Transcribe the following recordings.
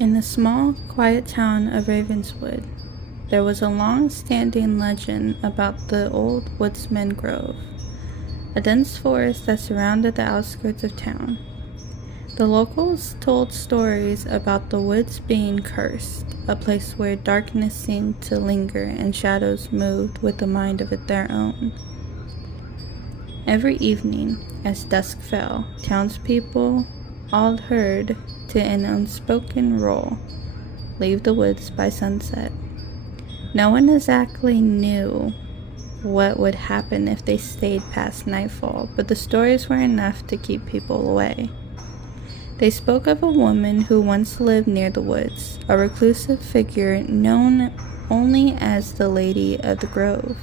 In the small, quiet town of Ravenswood, there was a long-standing legend about the old Woodsman Grove, a dense forest that surrounded the outskirts of town. The locals told stories about the woods being cursed, a place where darkness seemed to linger and shadows moved with a mind of their own. Every evening, as dusk fell, townspeople all heard to an unspoken roll leave the woods by sunset. No one exactly knew what would happen if they stayed past nightfall, but the stories were enough to keep people away. They spoke of a woman who once lived near the woods, a reclusive figure known only as the Lady of the Grove.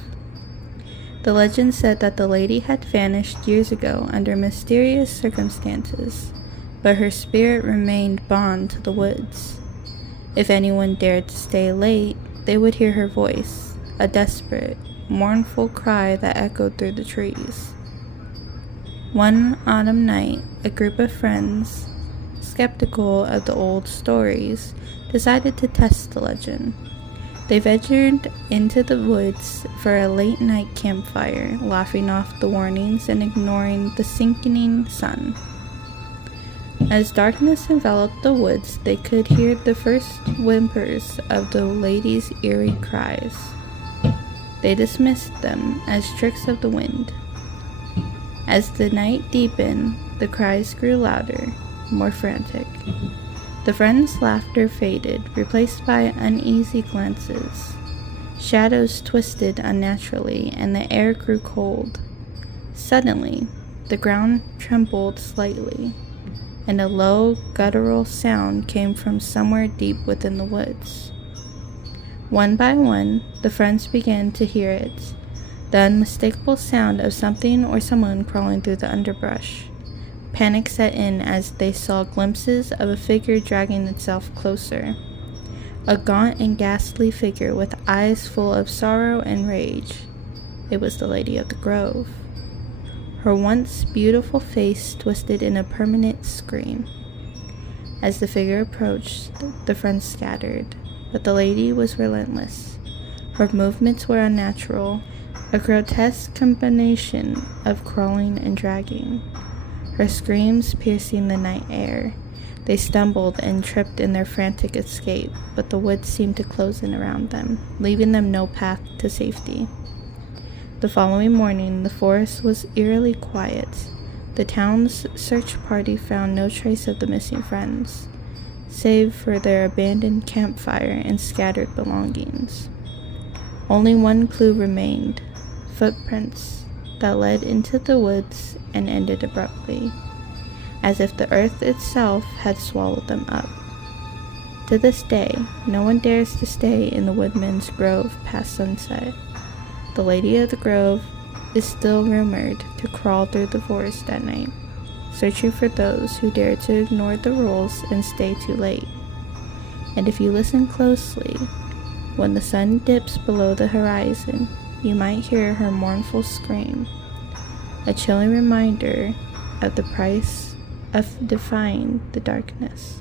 The legend said that the lady had vanished years ago under mysterious circumstances, but her spirit remained bound to the woods. If anyone dared to stay late, they would hear her voice, a desperate, mournful cry that echoed through the trees. One autumn night, a group of friends, skeptical of the old stories, decided to test the legend. They ventured into the woods for a late-night campfire, laughing off the warnings and ignoring the sinking sun. As darkness enveloped the woods, they could hear the first whimpers of the lady's eerie cries. They dismissed them as tricks of the wind. As the night deepened, the cries grew louder, more frantic. The friends' laughter faded, replaced by uneasy glances. Shadows twisted unnaturally, and the air grew cold. Suddenly, the ground trembled slightly, and a low, guttural sound came from somewhere deep within the woods. One by one, the friends began to hear it, the unmistakable sound of something or someone crawling through the underbrush. Panic set in as they saw glimpses of a figure dragging itself closer. A gaunt and ghastly figure with eyes full of sorrow and rage. It was the Lady of the Grove. Her once beautiful face twisted in a permanent scream. As the figure approached, the friends scattered, but the lady was relentless. Her movements were unnatural, a grotesque combination of crawling and dragging. Her screams piercing the night air. They stumbled and tripped in their frantic escape, but the woods seemed to close in around them, leaving them no path to safety. The following morning, the forest was eerily quiet. The town's search party found no trace of the missing friends, save for their abandoned campfire and scattered belongings. Only one clue remained: footprints that led into the woods and ended abruptly, as if the earth itself had swallowed them up. To this day, no one dares to stay in the Woodman's Grove past sunset. The Lady of the Grove is still rumored to crawl through the forest at night, searching for those who dare to ignore the rules and stay too late. And if you listen closely, when the sun dips below the horizon, you might hear her mournful scream, a chilling reminder of the price of defying the darkness.